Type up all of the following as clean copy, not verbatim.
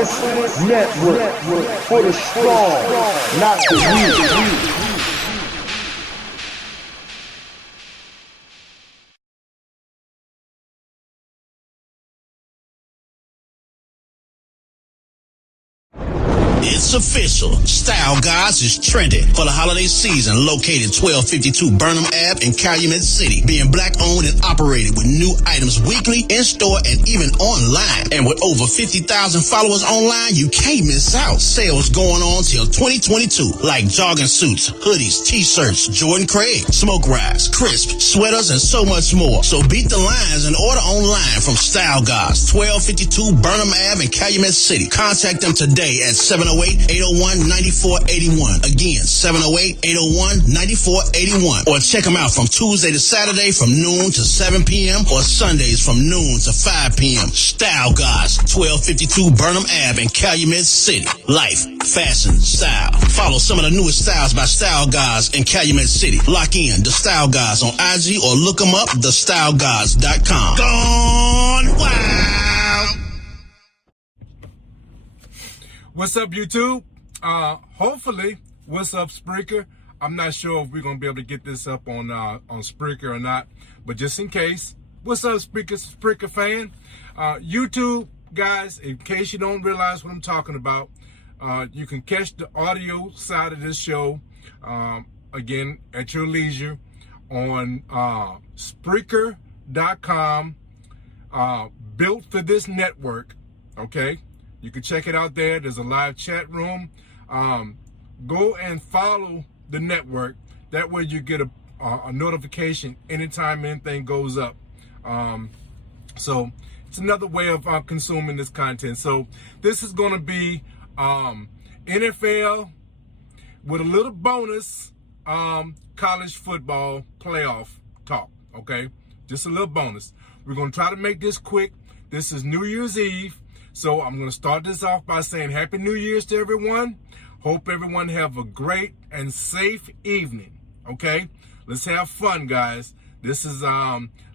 This network for the strong, not the weak. It's official. Style Guys is trending for the holiday season. Located 1252 Burnham Ave in Calumet City. Being black owned and operated with new items weekly, in store, and even online. And with over 50,000 followers online, you can't miss out. Sales going on till 2022. Like jogging suits, hoodies, t-shirts, Jordan Craig, smoke rides, crisp, sweaters, and so much more. So beat the lines and order online from Style Guys, 1252 Burnham Ave in Calumet City. Contact them today at 708-801-9481. Again, 708-801-9481. Or check them out from Tuesday to Saturday from noon to 7 p.m. or Sundays from noon to 5 p.m. Style Guys, 1252 Burnham Ave in Calumet City. Life, fashion, style. Follow some of the newest styles by Style Guys in Calumet City. Lock in The Style Guys on IG or look them up, thestyleguys.com. Gone wild! What's up, YouTube? Hopefully, what's up, Spreaker? I'm not sure if we're gonna be able to get this up on Spreaker or not, but just in case, what's up, Spreaker fan? YouTube guys, in case you don't realize what I'm talking about, you can catch the audio side of this show again at your leisure on Spreaker.com. Built for this network, okay? You can check it out there. There's a live chat room. Go and follow the network. That way you get a notification anytime anything goes up. So it's another way of consuming this content. So this is going to be NFL with a little bonus college football playoff talk, okay? Just a little bonus. We're going to try to make this quick. This is New Year's Eve. So I'm going to start this off by saying Happy New Year's to everyone. Hope everyone have a great and safe evening. Okay, let's have fun, guys. This is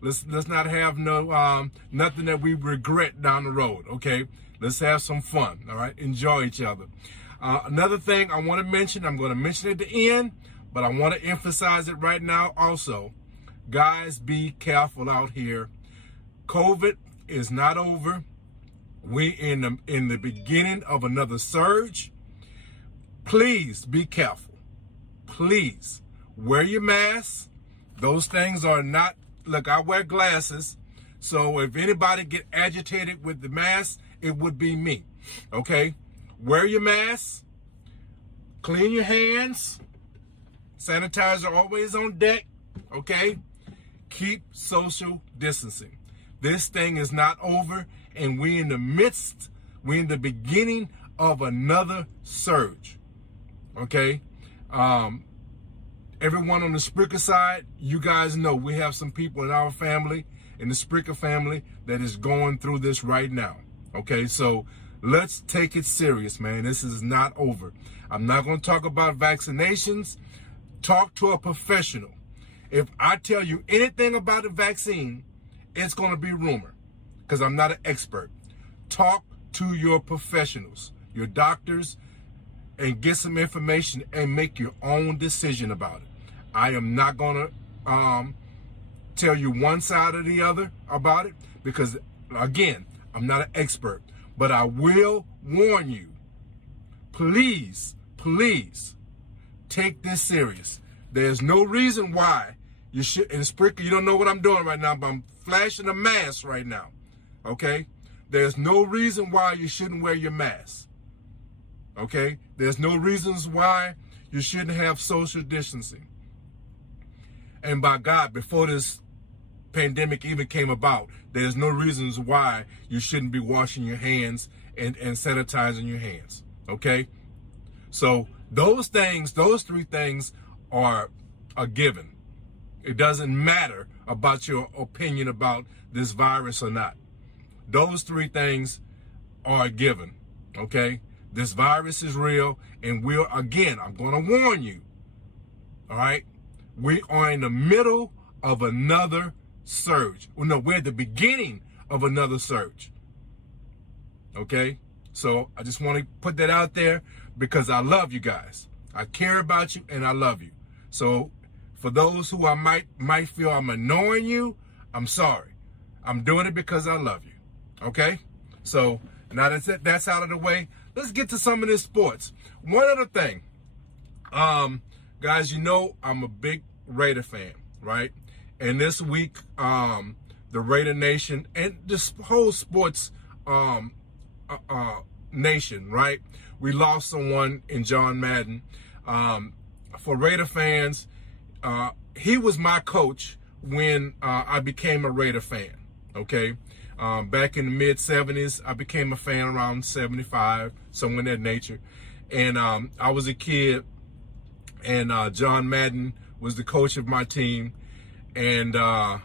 let's not have no nothing that we regret down the road. Okay, let's have some fun. All right, enjoy each other. Another thing I want to mention, I'm going to mention at the end, but I want to emphasize it right now also. Guys, be careful out here. COVID is not over. We in the beginning of another surge. Please be careful. Please wear your mask. Those things are not, look, I wear glasses. So if anybody get agitated with the mask, it would be me. Okay? Wear your mask. Clean your hands. Sanitizer always on deck. Okay? Keep social distancing. This thing is not over. And we're in the beginning of another surge, okay? Everyone on the Spreaker side, you guys know we have some people in our family, in the Spreaker family, that is going through this right now, okay? So let's take it serious, man. This is not over. I'm not going to talk about vaccinations. Talk to a professional. If I tell you anything about a vaccine, it's going to be rumor. Because I'm not an expert. Talk to your professionals, your doctors, and get some information and make your own decision about it. I am not going to tell you one side or the other about it because, again, I'm not an expert. But I will warn you, please, please take this serious. There's no reason why you should, and Spreaker, you don't know what I'm doing right now, but I'm flashing a mask right now. Okay? There's no reason why you shouldn't wear your mask. Okay? There's no reasons why you shouldn't have social distancing. And by God, before this pandemic even came about, there's no reasons why you shouldn't be washing your hands and sanitizing your hands. Okay? So those things, those three things are a given. It doesn't matter about your opinion about this virus or not. Those three things are a given, okay? This virus is real, and again, I'm going to warn you, all right? We are in the middle of another surge. Well, no, we're at the beginning of another surge, okay? So I just want to put that out there because I love you guys. I care about you and I love you. So for those who I might feel I'm annoying you, I'm sorry. I'm doing it because I love you. Okay? So now that's out of the way, let's get to some of this sports. One other thing. Guys, you know I'm a big Raider fan, right? And this week, the Raider Nation and this whole sports nation, right? We lost someone in John Madden. For Raider fans, he was my coach when I became a Raider fan, okay? Back in the mid-'70s, I became a fan around 75, somewhere in that nature. And I was a kid, and John Madden was the coach of my team. And I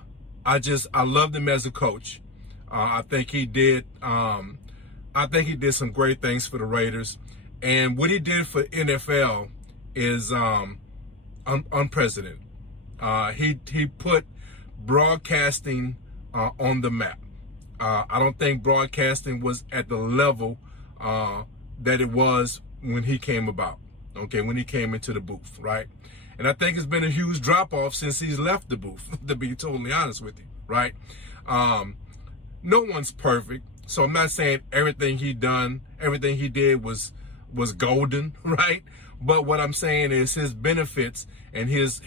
loved him as a coach. I think he did some great things for the Raiders. And what he did for NFL is unprecedented. He put broadcasting on the map. I don't think broadcasting was at the level that it was when he came about, okay, when he came into the booth, right? And I think it's been a huge drop-off since he's left the booth, to be totally honest with you, right? No one's perfect, so I'm not saying everything he did was golden, right? But what I'm saying is his benefits and his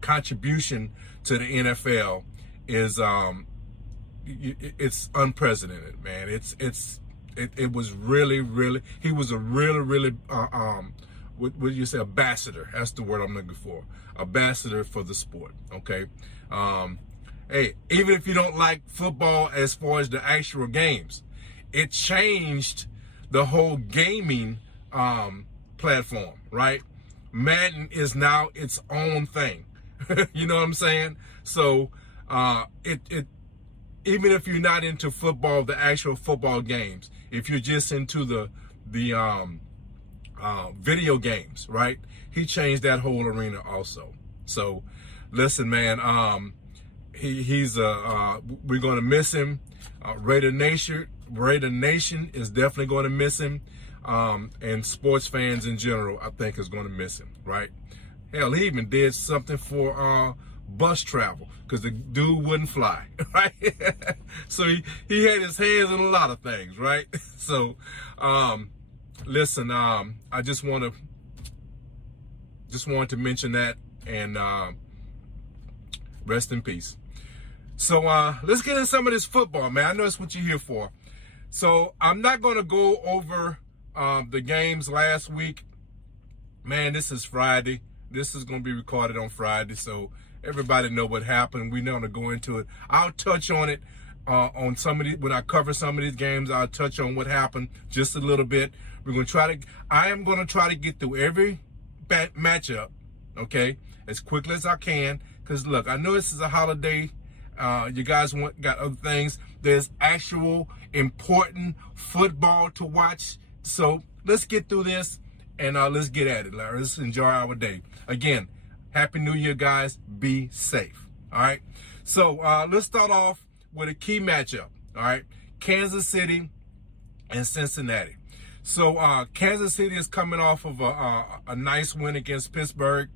contribution to the NFL is it's unprecedented, man. It was really, he was a really what do you say, ambassador? That's the word I'm looking for. Ambassador for the sport, okay? Hey, even if you don't like football as far as the actual games, it changed the whole gaming platform, right? Madden is now its own thing. You know what I'm saying? So even if you're not into football, the actual football games, if you're just into the video games, right? He changed that whole arena also. So listen, man, we're going to miss him. Raider Nation is definitely going to miss him. And sports fans in general, I think, is going to miss him, right? Hell, he even did something for bus travel because the dude wouldn't fly, right? So he had his hands in a lot of things, right? So listen, I just wanted to mention that, and rest in peace. So let's get into some of this football, man. I know that's what you're here for. So I'm not going to go over the games last week. Man, this is Friday. This is going to be recorded on Friday, so everybody know what happened. We know to go into it. I'll touch on it on some of these. When I cover some of these games, I'll touch on what happened just a little bit. I am going to try to get through every matchup, okay, as quickly as I can. Because look, I know this is a holiday. You guys got other things. There's actual important football to watch. So let's get through this and let's get at it, Larry. Let's enjoy our day. Again, Happy New Year, guys. Be safe. All right. So let's start off with a key matchup. All right. Kansas City and Cincinnati. So Kansas City is coming off of a nice win against Pittsburgh.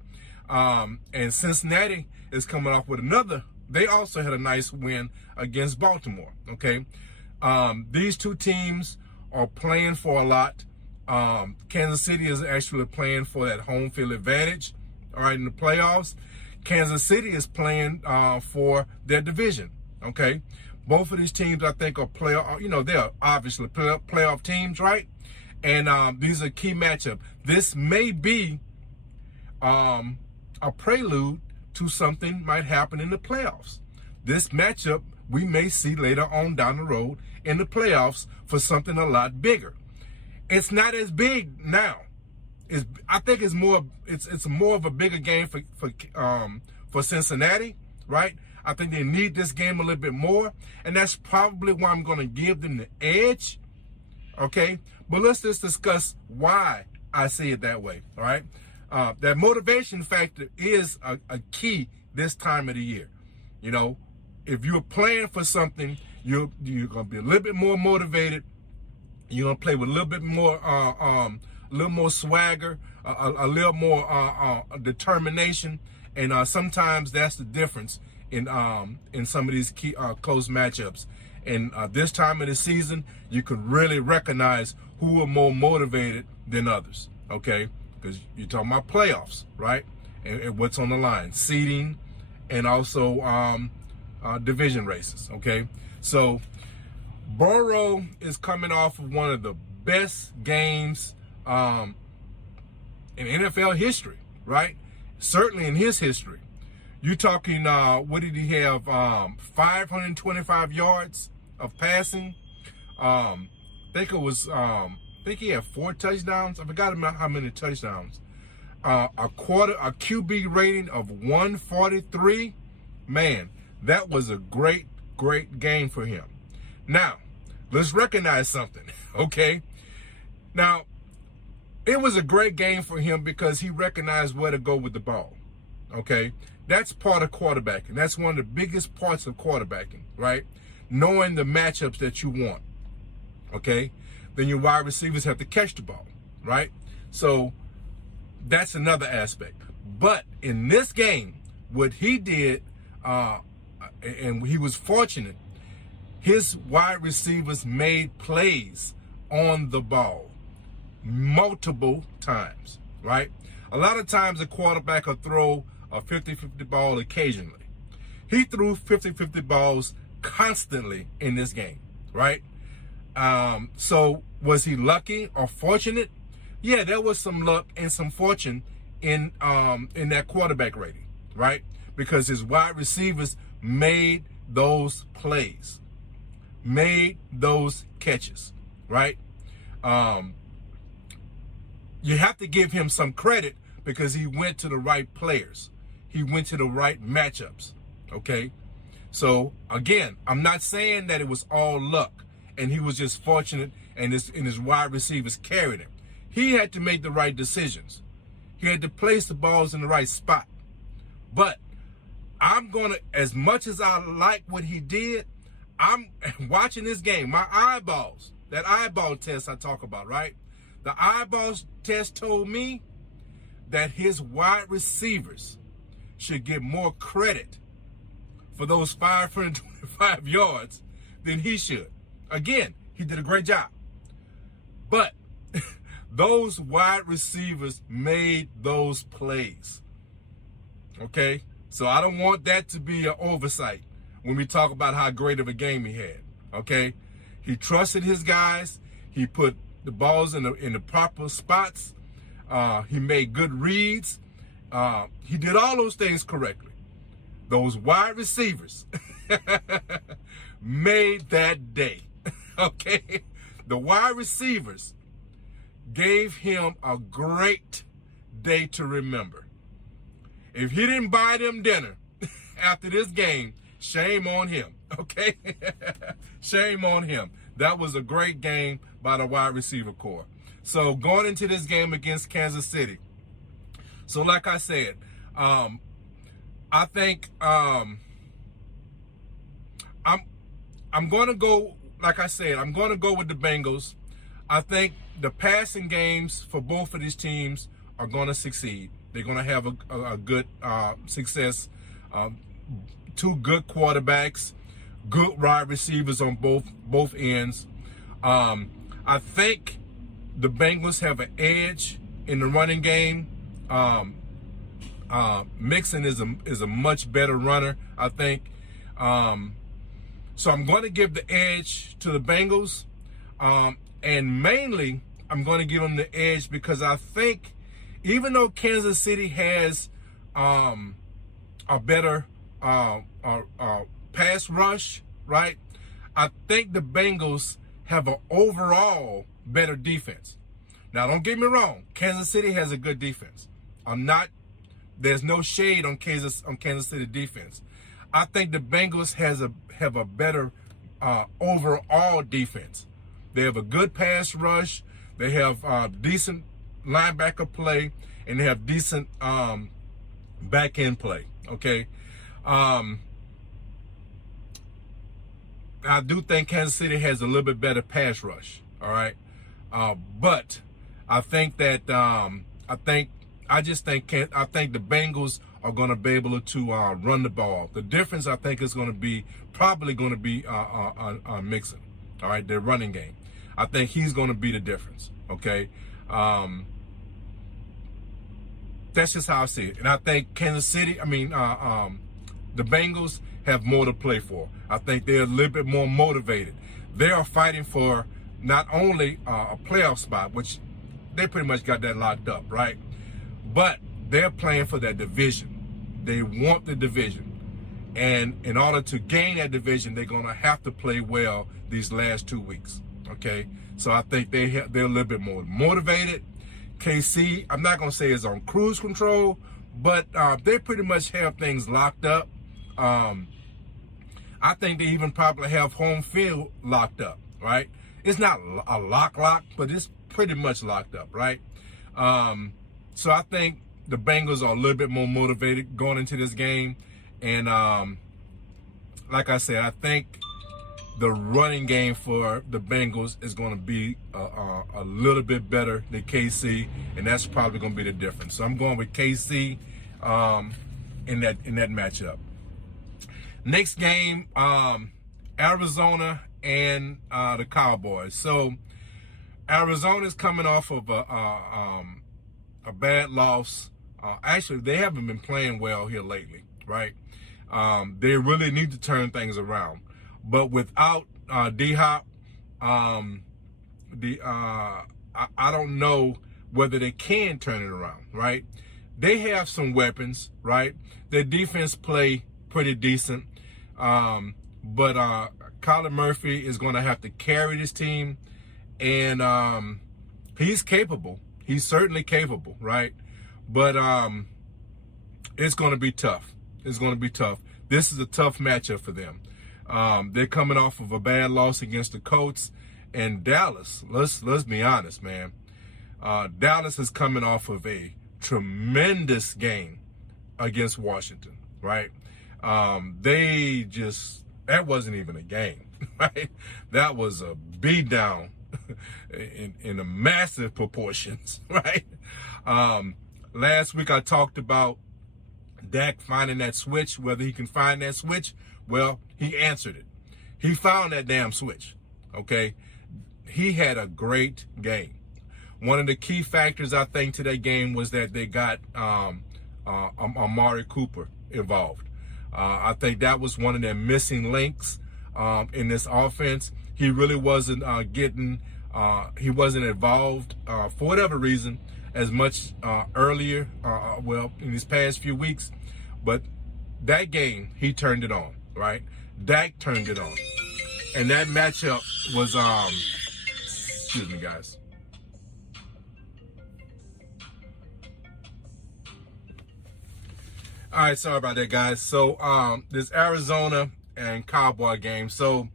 And Cincinnati is coming off with another. They also had a nice win against Baltimore. Okay. These two teams are playing for a lot. Kansas City is actually playing for that home field advantage. All right, in the playoffs. Kansas City is playing for their division. Okay. Both of these teams, I think, are they're obviously playoff teams, right? And these are key matchup. This may be a prelude to something might happen in the playoffs. This matchup we may see later on down the road in the playoffs for something a lot bigger. It's not as big now. I think it's more of a bigger game for Cincinnati, right? I think they need this game a little bit more, and that's probably why I'm going to give them the edge. Okay, but let's just discuss why I see it that way. All right, that motivation factor is a key this time of the year. You know, if you're playing for something, you're going to be a little bit more motivated You're gonna play with a little bit more, swagger, a little more determination, and sometimes that's the difference in some of these key close matchups. And this time of the season, you can really recognize who are more motivated than others. Okay, because you're talking about playoffs, right? And what's on the line, seeding, and also division races. Okay, so Burrow is coming off of one of the best games in NFL history, right? Certainly in his history. You're talking, what did he have? 525 yards of passing. I think he had 4 touchdowns. I forgot how many touchdowns. A QB rating of 143. Man, that was a great game for him. Now, let's recognize something, okay? Now, it was a great game for him because he recognized where to go with the ball, okay? That's part of quarterbacking. That's one of the biggest parts of quarterbacking, right? Knowing the matchups that you want, okay? Then your wide receivers have to catch the ball, right? So that's another aspect. But in this game, what he did, and he was fortunate, his wide receivers made plays on the ball multiple times, right? A lot of times a quarterback will throw a 50-50 ball occasionally. He threw 50-50 balls constantly in this game, right? So was he lucky or fortunate? Yeah, there was some luck and some fortune in that quarterback rating, right? Because his wide receivers made those plays, made those catches, right? You have to give him some credit because he went to the right players. He went to the right matchups, okay? So, again, I'm not saying that it was all luck and he was just fortunate and his wide receivers carried him. He had to make the right decisions. He had to place the balls in the right spot. But I'm going to, as much as I like what he did, I'm watching this game, my eyeballs, that eyeball test I talk about, right? The eyeball test told me that his wide receivers should get more credit for those 525 yards than he should. Again, he did a great job. But those wide receivers made those plays. Okay? So I don't want that to be an oversight when we talk about how great of a game he had. Okay? He trusted his guys. He put the balls in the proper spots. He made good reads. He did all those things correctly. Those wide receivers made that day. Okay? The wide receivers gave him a great day to remember. If he didn't buy them dinner after this game, shame on him. Okay? Shame on him. That was a great game by the wide receiver corps. So going into this game against Kansas City. So like I said, I think I'm going to go, like I said, I'm going to go with the Bengals. I think the passing games for both of these teams are going to succeed. They're going to have a good success. Two good quarterbacks, good wide receivers on both ends. I think the Bengals have an edge in the running game. Mixon is a much better runner, I think. So I'm going to give the edge to the Bengals. And mainly, I'm going to give them the edge because I think even though Kansas City has a better pass rush, right? I think the Bengals have an overall better defense. Now, don't get me wrong. Kansas City has a good defense. There's no shade on Kansas City defense. I think the Bengals have a better overall defense. They have a good pass rush. They have decent linebacker play, and they have decent back end play. Okay. I do think Kansas City has a little bit better pass rush. All right. But I think that I think the Bengals are going to be able to run the ball. The difference, I think, is probably going to be Mixon. All right, their running game. I think he's going to be the difference. Okay. That's just how I see it. And I think the Bengals have more to play for. I think they're a little bit more motivated. They are fighting for not only a playoff spot, which they pretty much got that locked up, right? But they're playing for that division. They want the division. And in order to gain that division, they're going to have to play well these last 2 weeks, okay? So I think they're a little bit more motivated. KC, I'm not going to say is on cruise control, but they pretty much have things locked up. I think they even probably have home field locked up, right? It's not a lock, but it's pretty much locked up, right? So I think the Bengals are a little bit more motivated going into this game. And like I said, I think the running game for the Bengals is going to be a little bit better than KC, and that's probably going to be the difference. So I'm going with KC in that matchup. Next game, Arizona and the Cowboys. So Arizona's coming off of a bad loss. Actually, they haven't been playing well here lately, right? They really need to turn things around. But without D-Hop, I don't know whether they can turn it around, right? They have some weapons, right? Their defense play pretty decent. But Kyler Murphy is going to have to carry this team. And he's capable. He's certainly capable, right? But it's going to be tough. It's going to be tough. This is a tough matchup for them. They're coming off of a bad loss against the Colts. And Dallas, let's be honest, man. Dallas is coming off of a tremendous game against Washington, right? That wasn't even a game, right? That was a beatdown in a massive proportions, right? Last week I talked about Dak finding that switch, whether he can find that switch. Well, he answered it. He found that damn switch, okay? He had a great game. One of the key factors, I think, to that game was that they got Amari Cooper involved. I think that was one of their missing links in this offense. He really wasn't he wasn't involved for whatever reason as much earlier, in these past few weeks. But that game, he turned it on, right? Dak turned it on. And that matchup was, excuse me, guys. All right, sorry about that, guys. So this Arizona and Cowboy game. So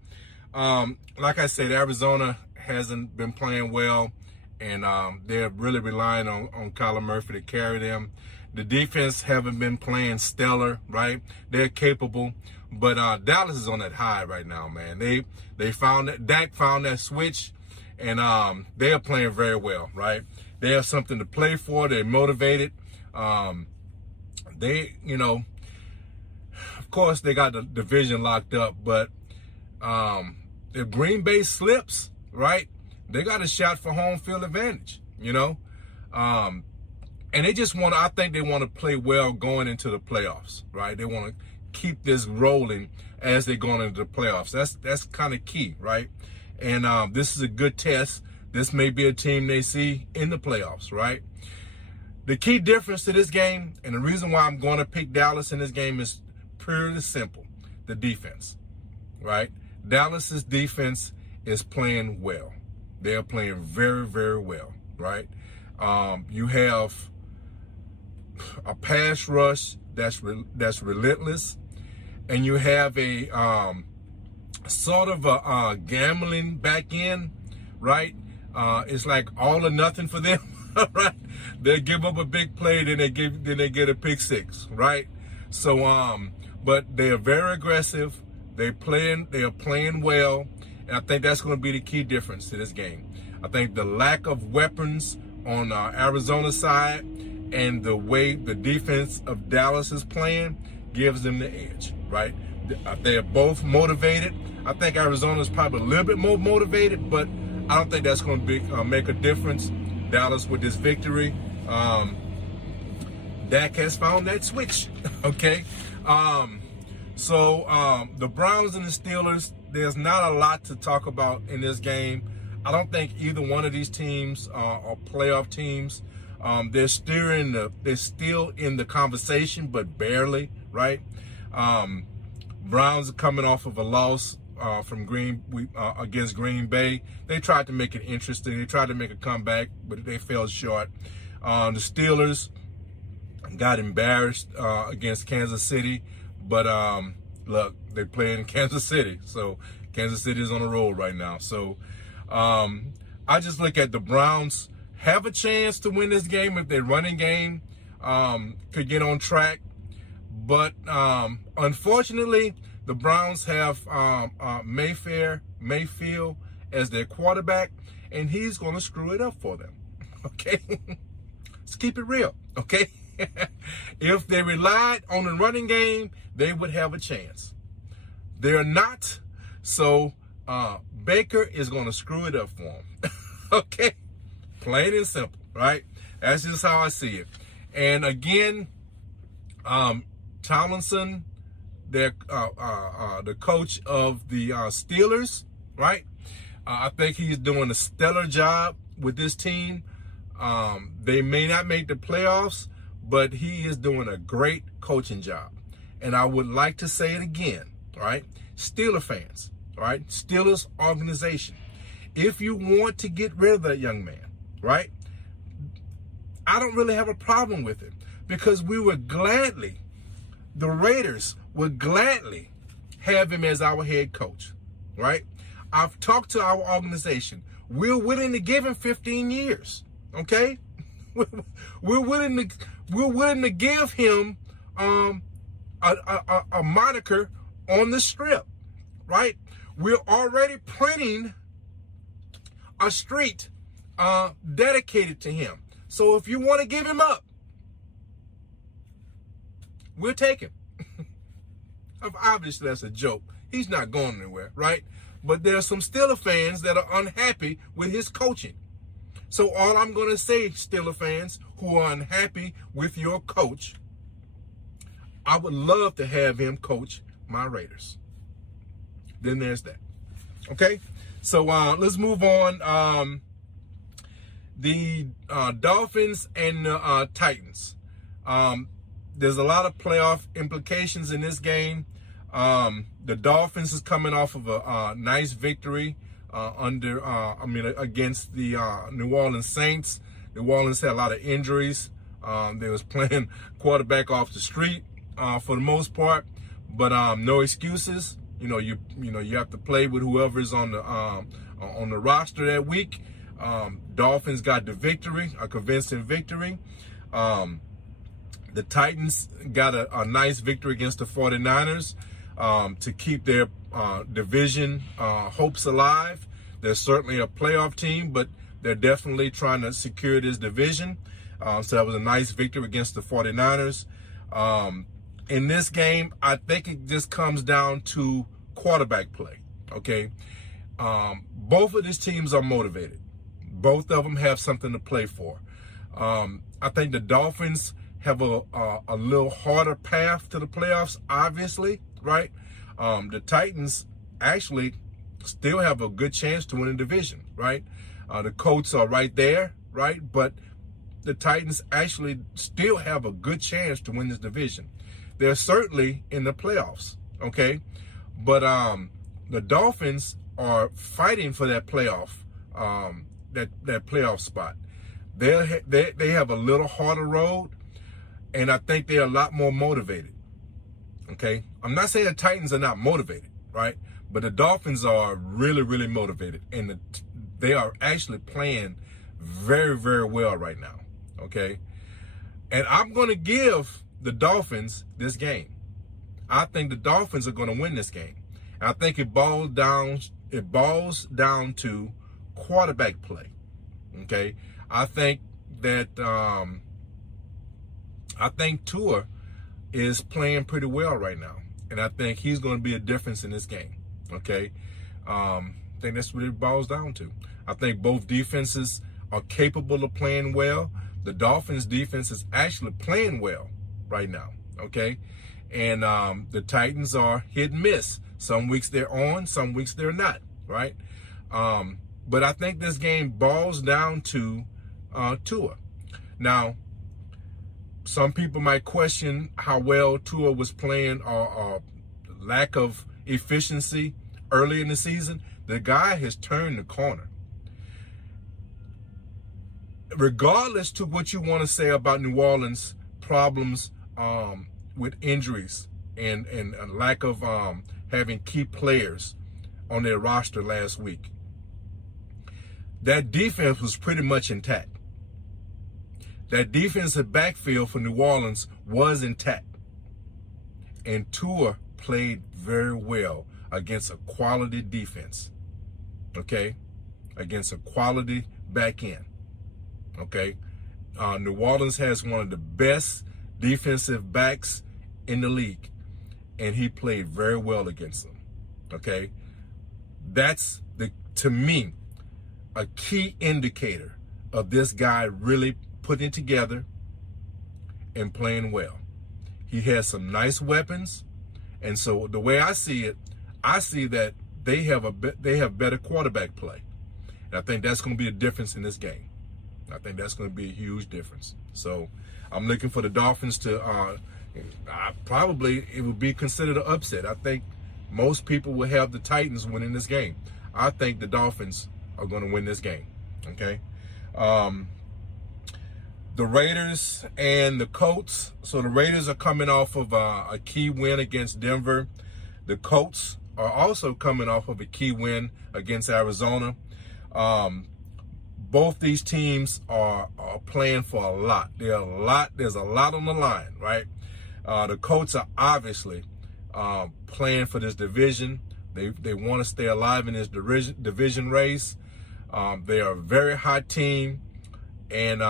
like I said, Arizona hasn't been playing well, and they're really relying on Kyler Murphy to carry them. The defense haven't been playing stellar, right? They're capable, but Dallas is on that high right now, man. They found that Dak found that switch, and they are playing very well, right? They have something to play for. They're motivated. They, of course, they got the division locked up, but if Green Bay slips, right, they got a shot for home field advantage, and they just I think they want to play well going into the playoffs, right? They want to keep this rolling as they're going into the playoffs. That's kind of key, right? And this is a good test. This may be a team they see in the playoffs, right? The key difference to this game, and the reason why I'm going to pick Dallas in this game, is purely simple: the defense, right? Dallas's defense is playing well. They are playing very, very well, right? You have a pass rush that's relentless, and you have a sort of a gambling back end, right? It's like all or nothing for them. Right, they give up a big play, then they get a pick six, right? So but they are very aggressive. They are playing well, and I think that's going to be the key difference to this game. I think the lack of weapons on Arizona's side and the way the defense of Dallas is playing gives them the edge, right? They are both motivated. I think Arizona's probably a little bit more motivated, but I don't think that's going to make a difference. Dallas with this victory, Dak has found that switch, okay? So the Browns and the Steelers, there's not a lot to talk about in this game. I don't think either one of these teams are playoff teams. They're still in the conversation, but barely, right? Browns are coming off of a loss from against Green Bay. They tried to make it interesting. They tried to make a comeback, but they fell short. The Steelers got embarrassed against Kansas City, but look, they're playing in Kansas City, so Kansas City is on a roll right now. So I just look at the Browns have a chance to win this game if their running game could get on track, but unfortunately, the Browns have Mayfield as their quarterback, and he's going to screw it up for them. Okay, let's keep it real. Okay. If they relied on the running game, they would have a chance. They're not, so Baker is going to screw it up for them. Okay, plain and simple, right? That's just how I see it. And again, Tomlinson, the coach of the Steelers, right? I think he's doing a stellar job with this team. They may not make the playoffs, but he is doing a great coaching job. And I would like to say it again, right? Steeler fans, right? Steelers organization. If you want to get rid of that young man, right? I don't really have a problem with it, because the Raiders would gladly have him as our head coach, right? I've talked to our organization. We're willing to give him 15 years, okay? We're willing to give him a moniker on the strip, right? We're already printing a street dedicated to him. So if you want to give him up, we'll take him. Obviously, that's a joke. He's not going anywhere, right? But there are some Steeler fans that are unhappy with his coaching. So all I'm going to say, Steeler fans who are unhappy with your coach, I would love to have him coach my Raiders. Then there's that. Okay? So let's move on. The Dolphins and the Titans. There's a lot of playoff implications in this game. The Dolphins is coming off of a nice victory against the New Orleans Saints. New Orleans had a lot of injuries. They was playing quarterback off the street for the most part, but no excuses. You have to play with whoever's on the roster that week. Dolphins got the victory, a convincing victory. The Titans got a nice victory against the 49ers to keep their division hopes alive. They're certainly a playoff team, but they're definitely trying to secure this division. So that was a nice victory against the 49ers. In this game, I think it just comes down to quarterback play, okay? Both of these teams are motivated. Both of them have something to play for. I think the Dolphins have a little harder path to the playoffs, obviously, right? The Titans actually still have a good chance to win the division, right? The Colts are right there, right? But the Titans actually still have a good chance to win this division. They're certainly in the playoffs, okay? But the Dolphins are fighting for that playoff, that playoff spot. They have a little harder road, and I think they're a lot more motivated, okay? I'm not saying the Titans are not motivated, right? But the Dolphins are really, really motivated, and they are actually playing very, very well right now, okay? And I'm going to give the Dolphins this game. I think the Dolphins are going to win this game. I think it boils down to quarterback play. Okay, I think that I think Tua is playing pretty well right now, and I think he's going to be a difference in this game. Okay, I think that's what it boils down to. I think both defenses are capable of playing well. The Dolphins defense is actually playing well right now. Okay, and the Titans are hit and miss. Some weeks they're on, some weeks they're not. Right, but I think this game boils down to Tua. Now, some people might question how well Tua was playing or lack of efficiency early in the season. The guy has turned the corner. Regardless to what you want to say about New Orleans' problems with injuries and a lack of having key players on their roster last week, that defense was pretty much intact. That defensive backfield for New Orleans was intact. And Tua played very well against a quality defense. Okay? Against a quality back end. Okay? New Orleans has one of the best defensive backs in the league. And he played very well against them. Okay? That's, to me, a key indicator of this guy really putting it together and playing well. He has some nice weapons, and so the way I see it, I see that they have better quarterback play, and I think that's going to be a difference in this game. I think that's going to be a huge difference. So I'm looking for the Dolphins to probably it would be considered an upset. I think most people will have the Titans winning this game. I think the Dolphins are going to win this game. Okay. The Raiders and the Colts. So the Raiders are coming off of a key win against Denver. The Colts are also coming off of a key win against Arizona. Both these teams are playing for a lot. There's a lot on the line, right? The Colts are obviously playing for this division. They want to stay alive in this division race. They are a very hot team. And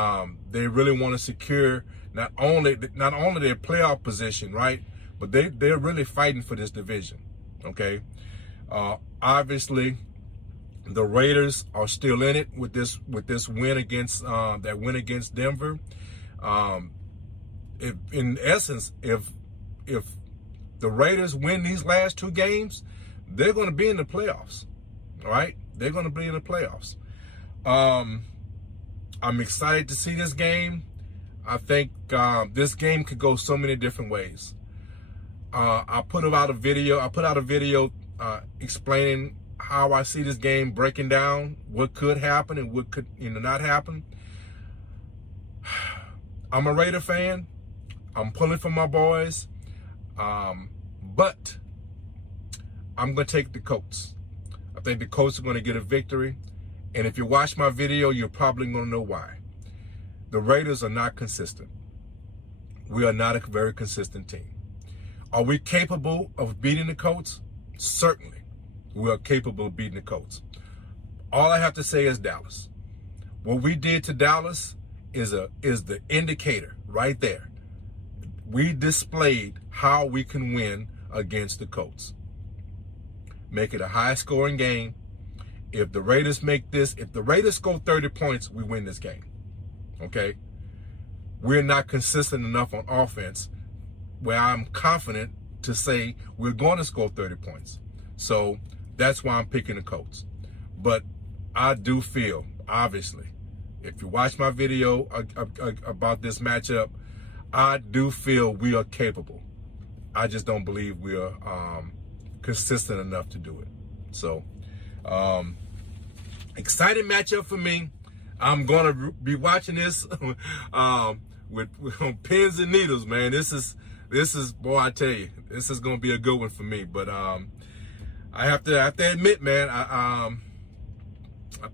they really want to secure not only their playoff position, right? But they're really fighting for this division. Okay. Obviously, the Raiders are still in it with this win against that win against Denver. In essence, if the Raiders win these last two games, they're going to be in the playoffs. All right, they're going to be in the playoffs. I'm excited to see this game. I think this game could go so many different ways. I put out a video explaining how I see this game breaking down, what could happen and what could not happen. I'm a Raider fan. I'm pulling for my boys. But I'm going to take the Colts. I think the Colts are going to get a victory. And if you watch my video, you're probably going to know why. The Raiders are not consistent. We are not a very consistent team. Are we capable of beating the Colts? Certainly. We are capable of beating the Colts. All I have to say is Dallas. What we did to Dallas is the indicator right there. We displayed how we can win against the Colts. Make it a high-scoring game. If the Raiders if the Raiders score 30 points, we win this game. Okay? We're not consistent enough on offense where I'm confident to say we're going to score 30 points. So that's why I'm picking the Colts. But I do feel, obviously, if you watch my video about this matchup, I do feel we are capable. I just don't believe we are consistent enough to do it. So, exciting matchup for me. I'm going to be watching this with pins and needles, man. This is, boy, I tell you, this is going to be a good one for me. But I have to admit, man, I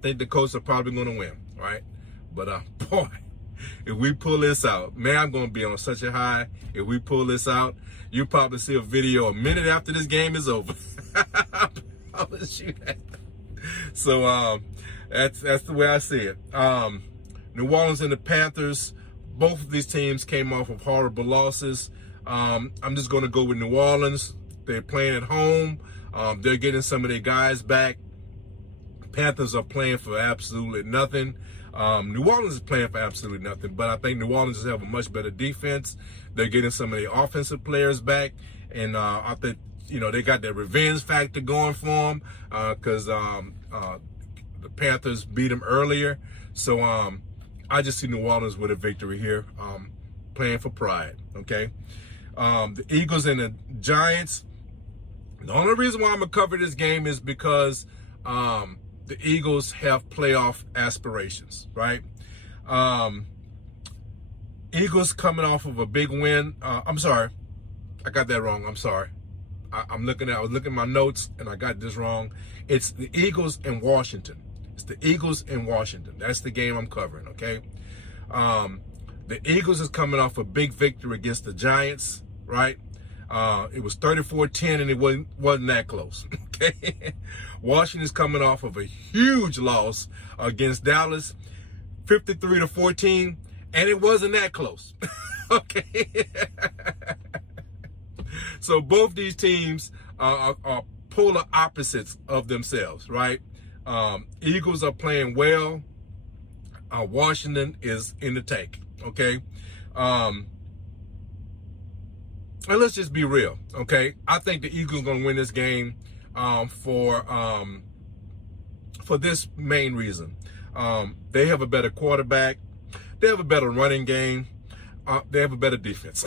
think the Colts are probably going to win, right? But boy, if we pull this out, man, I'm going to be on such a high. If we pull this out, you'll probably see a video a minute after this game is over. I promise you that. So that's the way I see it. New Orleans and the Panthers, both of these teams came off of horrible losses. I'm just going to go with New Orleans. They're playing at home. They're getting some of their guys back. Panthers are playing for absolutely nothing. New Orleans is playing for absolutely nothing, but I think New Orleans have a much better defense. They're getting some of their offensive players back, and I think, they got their revenge factor going for them because the Panthers beat them earlier. So I just see New Orleans with a victory here, playing for pride, okay? The Eagles and the Giants, the only reason why I'm going to cover this game is because the Eagles have playoff aspirations, right? Eagles coming off of a big win. I'm sorry. I got that wrong. I'm sorry. I was looking at my notes and I got this wrong. It's the Eagles and Washington. It's the Eagles and Washington. That's the game I'm covering, okay? The Eagles is coming off a big victory against the Giants, right? It was 34-10 and it wasn't that close, okay? Washington's coming off of a huge loss against Dallas, 53-14, and it wasn't that close, okay? So both these teams are polar opposites of themselves, right? Eagles are playing well. Washington is in the tank, okay? And let's just be real, okay? I think the Eagles are going to win this game for this main reason. They have a better quarterback. They have a better running game. They have a better defense.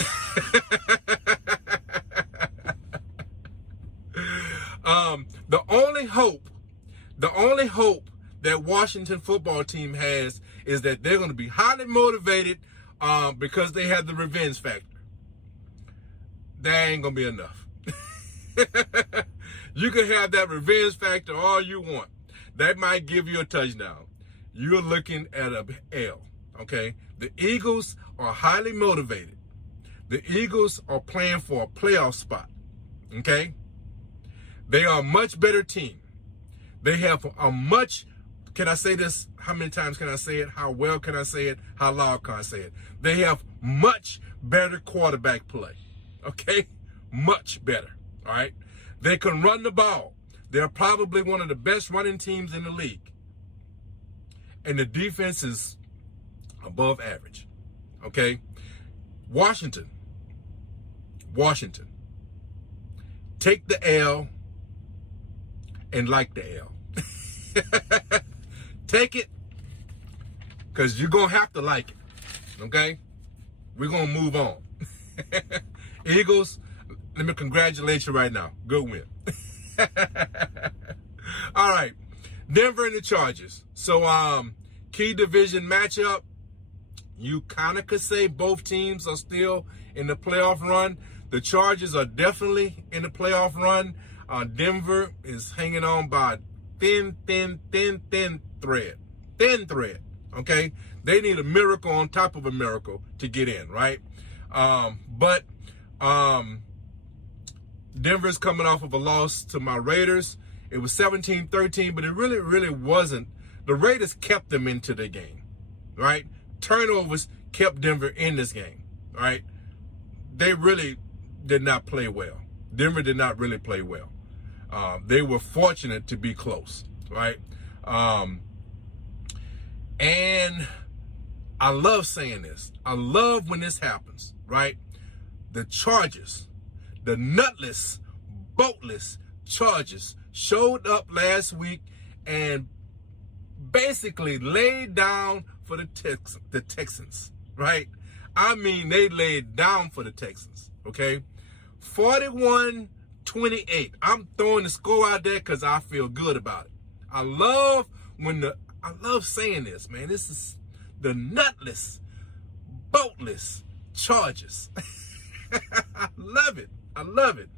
The only hope that Washington football team has is that they're going to be highly motivated because they have the revenge factor. That ain't going to be enough. You can have that revenge factor all you want. That might give you a touchdown. You're looking at a L, okay? The Eagles are highly motivated. The Eagles are playing for a playoff spot, okay? They are a much better team. They have a much, can I say this? How many times can I say it? How well can I say it? How loud can I say it? They have much better quarterback play, okay? Much better, all right? They can run the ball. They're probably one of the best running teams in the league. And the defense is above average, okay? Washington. Take the L and like the L. Take it because you're going to have to like it, okay? We're going to move on. Eagles, let me congratulate you right now. Good win. All right. Denver and the Chargers. So, key division matchup. You kind of could say both teams are still in the playoff run. The Chargers are definitely in the playoff run. Denver is hanging on by thin thread. Thin thread, okay? They need a miracle on top of a miracle to get in, right? But Denver's coming off of a loss to my Raiders. It was 17-13, but it really wasn't. The Raiders kept them into the game, right? Turnovers kept Denver in this game, right? They really did not play well. Denver did not really play well. They were fortunate to be close, right? And I love saying this. I love when this happens, right? The Chargers, the nutless, boatless Chargers showed up last week and basically laid down for the Texans, right? I mean, they laid down for the Texans, okay? 41-28. I'm throwing the score out there because I feel good about it. I love saying this, man. This is the nutless, boatless Chargers. I love it. I love it.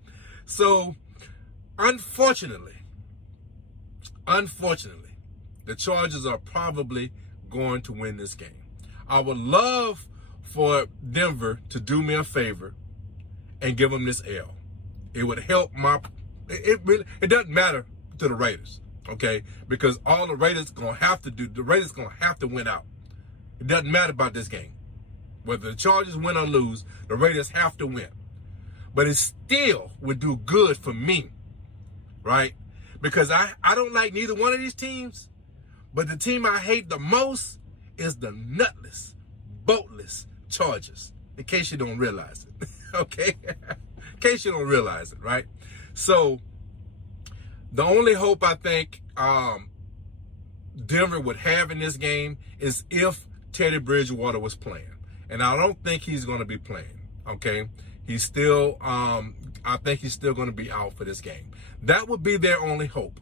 So, unfortunately, the Chargers are probably going to win this game. I would love for Denver to do me a favor and give them this L. It would help it doesn't matter to the Raiders, okay? Because all the Raiders the Raiders gonna have to win out. It doesn't matter about this game. Whether the Chargers win or lose, the Raiders have to win. But it still would do good for me, right? Because I don't like neither one of these teams, but the team I hate the most is the nutless, boatless Chargers, in case you don't realize it, okay? In case you don't realize it, right? So the only hope I think Denver would have in this game is if Teddy Bridgewater was playing. And I don't think he's going to be playing, okay? He's still, I think he's still going to be out for this game. That would be their only hope.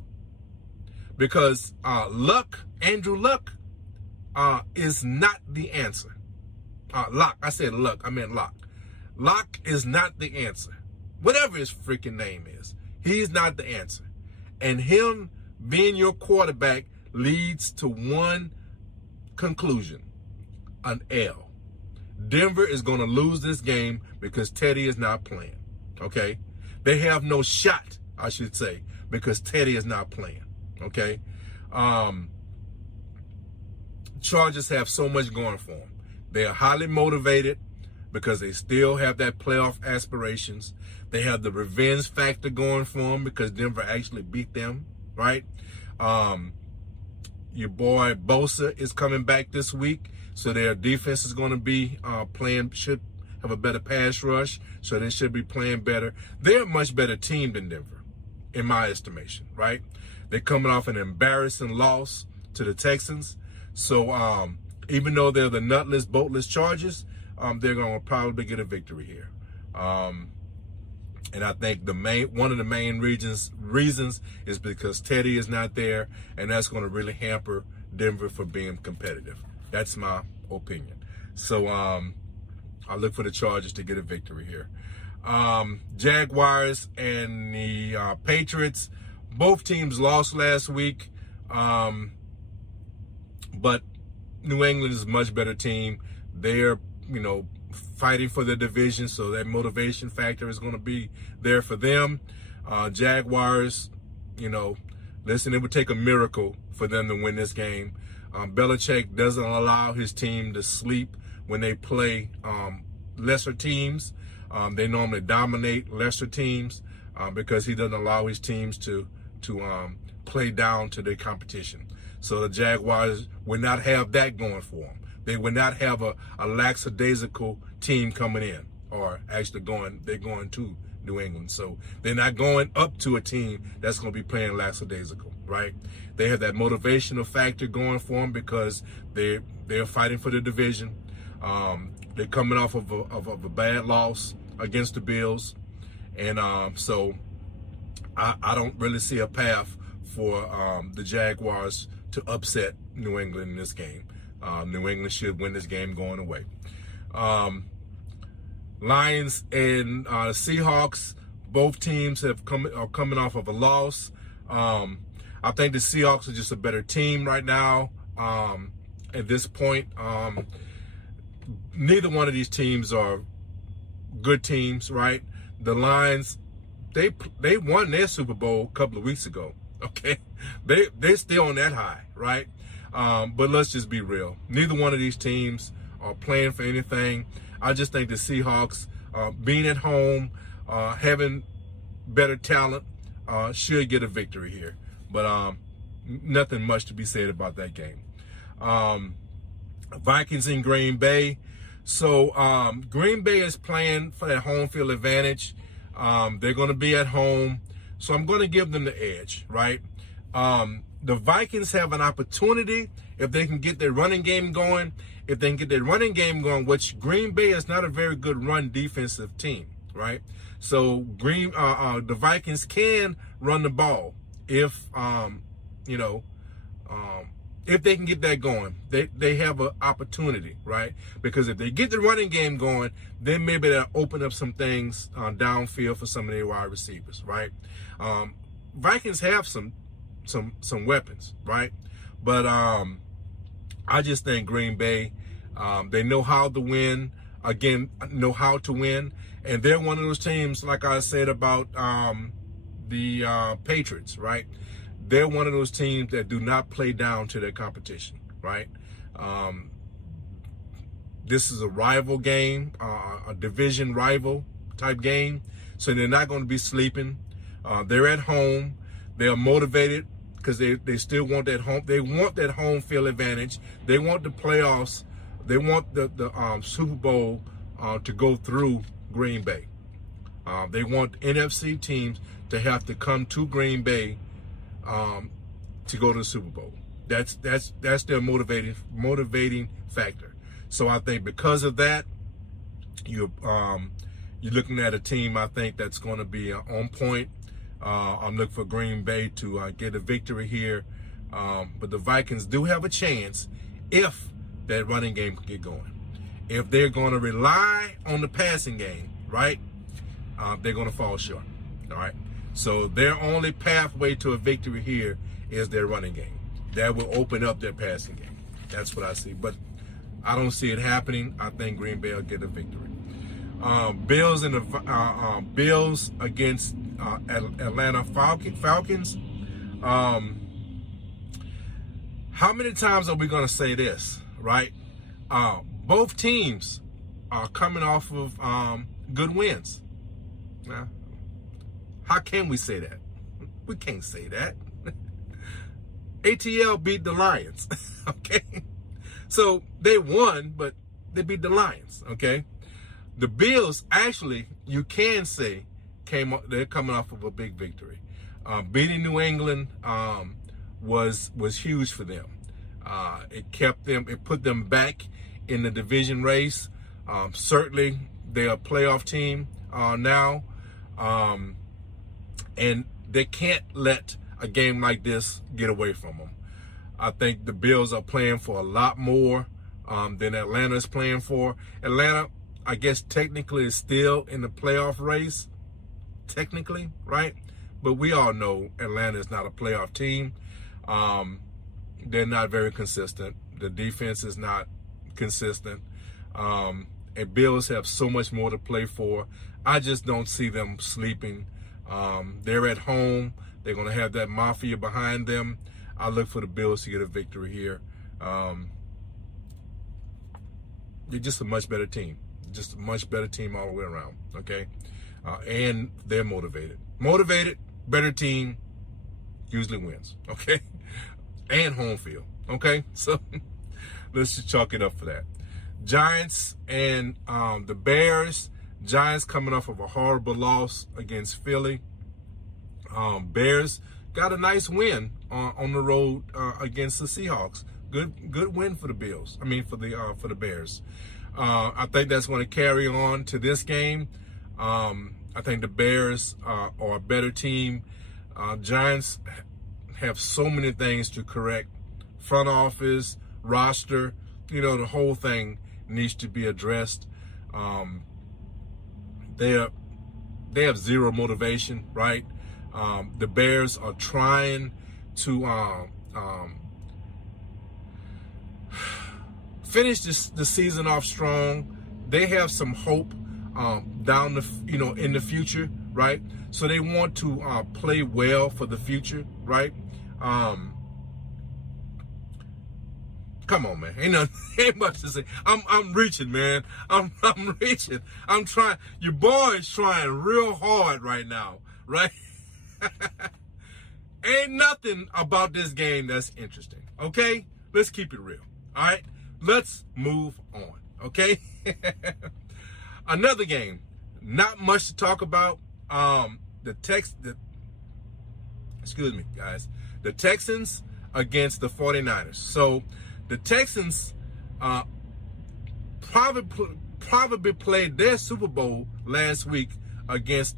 Because Andrew Luck, is not the answer. Luck, I said Luck, I meant Luck. Luck is not the answer. Whatever his freaking name is, he's not the answer. And him being your quarterback leads to one conclusion, an L. Denver is going to lose this game because Teddy is not playing, okay? They have no shot, I should say, because Teddy is not playing, okay? Chargers have so much going for them. They are highly motivated because they still have that playoff aspirations. They have the revenge factor going for them because Denver actually beat them, right? Your boy Bosa is coming back this week. So their defense is going to be should have a better pass rush, so they should be playing better. They're a much better team than Denver, in my estimation, right? They're coming off an embarrassing loss to the Texans. So even though they're the nutless, boatless Chargers, they're going to probably get a victory here. And I think one of the main reasons is because Teddy is not there, and that's going to really hamper Denver for being competitive. That's my opinion. So I look for the Chargers to get a victory here. Jaguars and the Patriots, both teams lost last week. But New England is a much better team. They're, fighting for the division, so that motivation factor is going to be there for them. Jaguars, listen, it would take a miracle for them to win this game. Belichick doesn't allow his team to sleep when they play lesser teams. They normally dominate lesser teams because he doesn't allow his teams to play down to their competition. So the Jaguars would not have that going for them. They would not have a lackadaisical team coming in, or actually they're going to New England. So they're not going up to a team that's going to be playing lackadaisical, right? They have that motivational factor going for them because they're fighting for the division. They're coming off of a bad loss against the Bills. And so I don't really see a path for the Jaguars to upset New England in this game. New England should win this game going away. Lions and Seahawks, both teams are coming off of a loss. I think the Seahawks are just a better team right now. At this point, neither one of these teams are good teams, right? The Lions, they won their Super Bowl a couple of weeks ago. Okay, they're still on that high, right? But let's just be real. Neither one of these teams are playing for anything. I just think the Seahawks, being at home, having better talent, should get a victory here. But nothing much to be said about that game. Vikings in Green Bay. So Green Bay is playing for that home field advantage. They're going to be at home. So I'm going to give them the edge, right? The Vikings have an opportunity if they can get their running game going. If they can get their running game going, which Green Bay is not a very good run defensive team, right? So the Vikings can run the ball if if they can get that going. They have an opportunity, right? Because if they get the running game going, then maybe they'll open up some things downfield for some of their wide receivers, right? Vikings have some weapons, right? But I just think Green Bay, they know how to win. Again, know how to win, and they're one of those teams, like I said about the Patriots, right? they're one of those teams that do not play down to their competition, right? This is a rival game, a division rival type game, so they're not going to be sleeping. They're at home. They're motivated because they still want that home. They want that home field advantage. They want the playoffs. They want the Super Bowl to go through Green Bay. They want NFC teams to have to come to Green Bay to go to the Super Bowl. That's their motivating factor. So I think because of that, you're looking at a team, I think, that's going to be on point. I'm looking for Green Bay to get a victory here. But the Vikings do have a chance if that running game can get going. If they're going to rely on the passing game, right, they're going to fall short. All right. So their only pathway to a victory here is their running game. That will open up their passing game. That's what I see. But I don't see it happening. I think Green Bay will get a victory. Bills and the Bills against Atlanta Falcons. How many times are we going to say this, right? Both teams are coming off of good wins. Now, how can we say that? We can't say that. ATL beat the Lions, okay? So they won, but they beat the Lions, okay? The Bills, actually, you can say, they're coming off of a big victory. Beating New England was huge for them. It put them back in the division race. Certainly, they're a playoff team now. And they can't let a game like this get away from them. I think the Bills are playing for a lot more than Atlanta is playing for. Atlanta, I guess, technically is still in the playoff race, technically, right? But we all know Atlanta is not a playoff team. They're not very consistent. The defense is not consistent. And Bills have so much more to play for. I just don't see them sleeping. They're at home. They're going to have that mafia behind them. I look for the Bills to get a victory here. They're just a much better team. Just a much better team all the way around, okay? And they're motivated. Motivated, better team usually wins, okay? And home field, okay? So let's just chalk it up for that. Giants and the Bears. Giants coming off of a horrible loss against Philly. Bears got a nice win on the road against the Seahawks. Good win for the Bills. I mean for the Bears. I think that's going to carry on to this game. I think the Bears are a better team. Giants have so many things to correct. Front office, roster, the whole thing needs to be addressed. They have zero motivation, right? The Bears are trying to finish the season off strong. They have some hope down in the future, right? So they want to play well for the future, right? Come on, man. Ain't much to say. I'm reaching, man. I'm reaching. I'm trying. Your boy is trying real hard right now, right? Ain't nothing about this game that's interesting, okay? Let's keep it real, all right? Let's move on, okay? Another game, not much to talk about. Excuse me, guys. The Texans against the 49ers. So the Texans probably played their Super Bowl last week against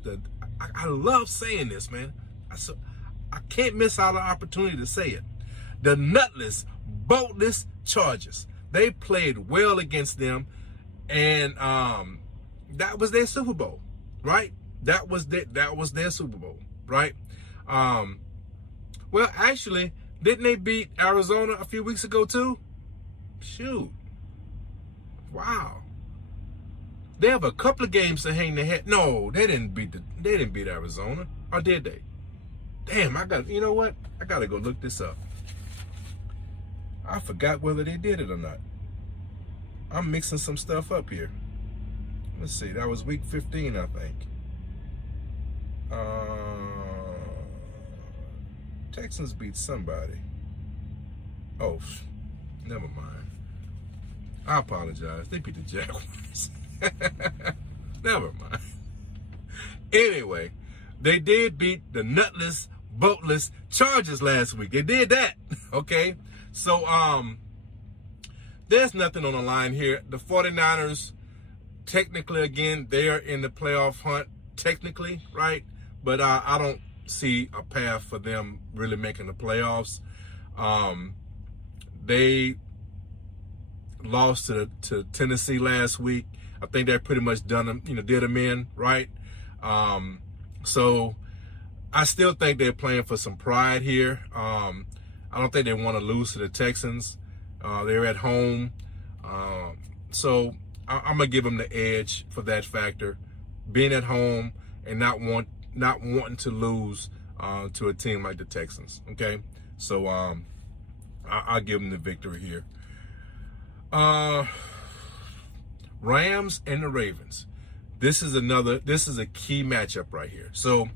I love saying this, man. I can't miss out on the opportunity to say it. The nutless, boltless Chargers. They played well against them, and that was their Super Bowl, right? That was their Super Bowl, right? Well, actually, didn't they beat Arizona a few weeks ago too? Shoot. Wow. They have a couple of games to hang their head. No, they didn't beat Arizona, or did they? Damn, you know what? I got to go look this up. I forgot whether they did it or not. I'm mixing some stuff up here. Let's see, that was week 15, I think. Texans beat somebody. Oh, never mind. I apologize. They beat the Jaguars. Never mind. Anyway, they did beat the nutless, boatless Chargers last week. They did that. Okay? So, there's nothing on the line here. The 49ers, technically, again, they are in the playoff hunt, technically, right? But I don't see a path for them really making the playoffs. They lost to Tennessee last week. I think they're pretty much done them, did them in, right? So I still think they're playing for some pride here. I don't think they want to lose to the Texans. They're at home. So I'm going to give them the edge for that factor. Being at home and not wanting to lose to a team like the Texans. Okay? So I'll give them the victory here. Rams and the Ravens. This is a key matchup right here. So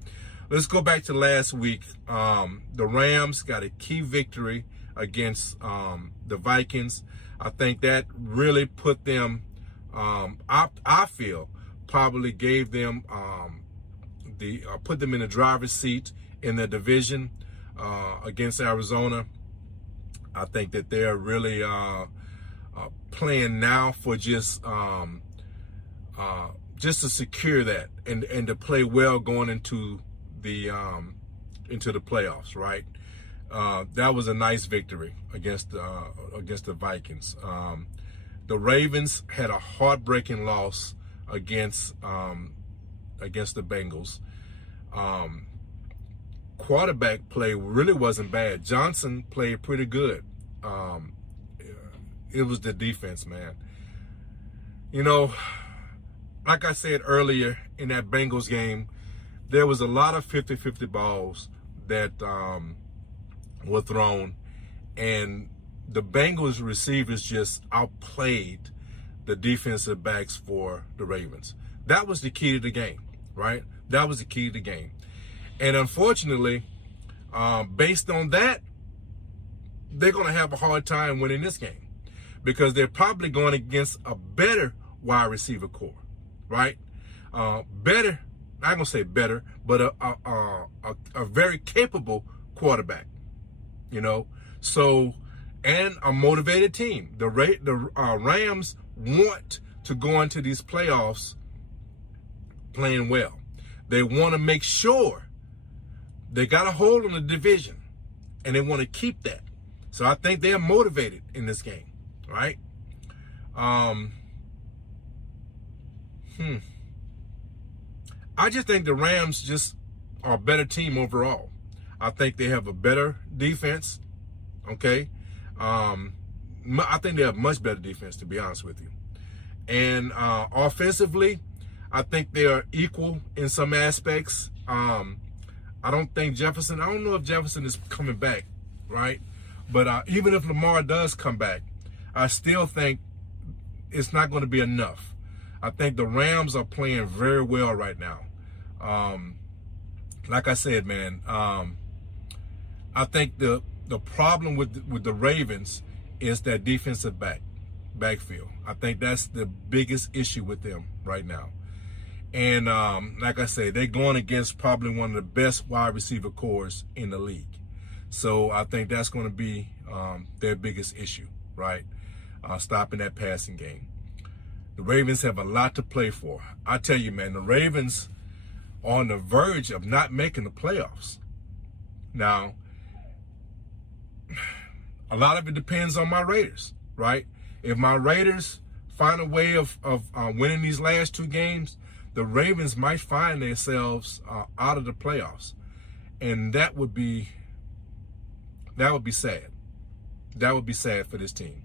let's go back to last week. The Rams got a key victory against the Vikings. I think that really put them, I feel, probably gave them put them in the driver's seat in the division against Arizona. I think that they're really playing now for just to secure that and to play well going into the playoffs, right? That was a nice victory against the Vikings. The Ravens had a heartbreaking loss against the Bengals. Quarterback play really wasn't bad. Johnson played pretty good. It was the defense, man. Like I said earlier in that Bengals game, there was a lot of 50-50 balls that were thrown, and the Bengals receivers just outplayed the defensive backs for the Ravens. That was the key to the game, right? That was the key to the game. And unfortunately, based on that, they're going to have a hard time winning this game because they're probably going against a better wide receiver core, right? Better, I'm going to say better, but a very capable quarterback, So, and a motivated team. The Rams want to go into these playoffs playing well. They want to make sure they got a hold on the division, and they want to keep that. So I think they're motivated in this game, right? I just think the Rams just are a better team overall. I think they have a better defense, okay? I think they have much better defense, to be honest with you. And offensively, I think they are equal in some aspects. I don't know if Jefferson is coming back, right? But even if Lamar does come back, I still think it's not going to be enough. I think the Rams are playing very well right now. Like I said, man, I think the problem with the Ravens is that defensive backfield. I think that's the biggest issue with them right now. And like I say, they're going against probably one of the best wide receiver cores in the league. So I think that's going to be their biggest issue, right? Stopping that passing game. The Ravens have a lot to play for. I tell you, man, the Ravens are on the verge of not making the playoffs. Now, a lot of it depends on my Raiders, right? If my Raiders find a way of winning these last two games, the Ravens might find themselves out of the playoffs, and that would be sad. That would be sad for this team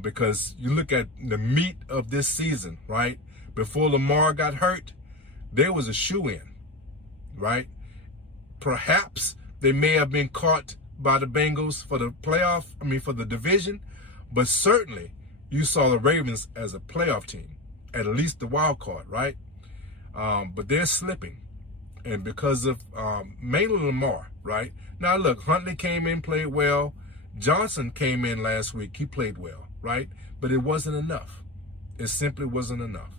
because you look at the meat of this season, right? Before Lamar got hurt, there was a shoe-in, right? Perhaps they may have been caught by the Bengals for the division, but certainly you saw the Ravens as a playoff team, at least the wild card, right? But they're slipping, and because of mainly Lamar, right? Now look, Huntley came in, played well. Johnson came in last week, he played well, right? But it wasn't enough. It simply wasn't enough.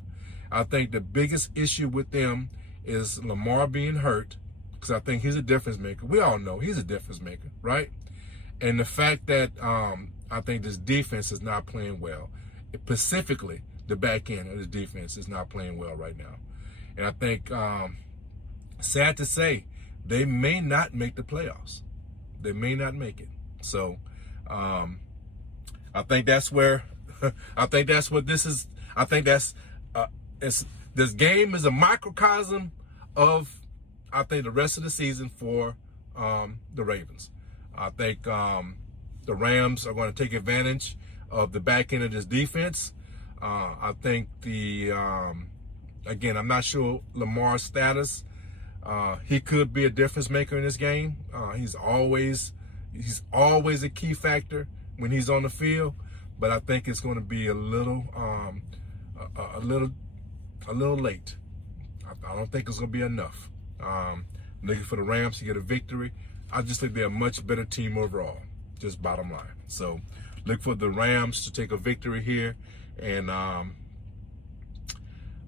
I think the biggest issue with them is Lamar being hurt, because I think he's a difference maker. We all know he's a difference maker, right? And the fact that I think this defense is not playing well. Specifically, the back end of this defense is not playing well right now. And I think, sad to say, they may not make the playoffs. They may not make it. So I think that's where, I think that's what this is. I think that's, this game is a microcosm of, I think, the rest of the season for the Ravens. I think the Rams are going to take advantage of the back end of this defense. I think again, I'm not sure Lamar's status. He could be a difference maker in this game. He's always a key factor when he's on the field, but I think it's going to be a little late. I don't think it's going to be enough. Looking for the Rams to get a victory. I just think they're a much better team overall, just bottom line. So look for the Rams to take a victory here. And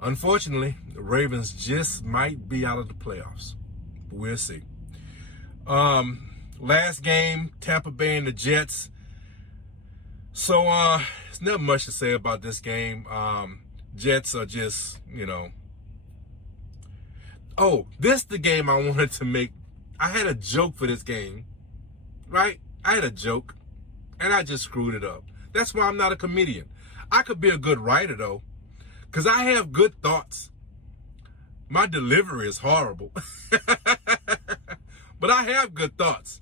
unfortunately, the Ravens just might be out of the playoffs. But we'll see. Last game, Tampa Bay and the Jets. So there's not much to say about this game. Jets are just, Oh, this is the game I wanted to make. I had a joke for this game, right? I had a joke, and I just screwed it up. That's why I'm not a comedian. I could be a good writer, though, because I have good thoughts. My delivery is horrible, but I have good thoughts.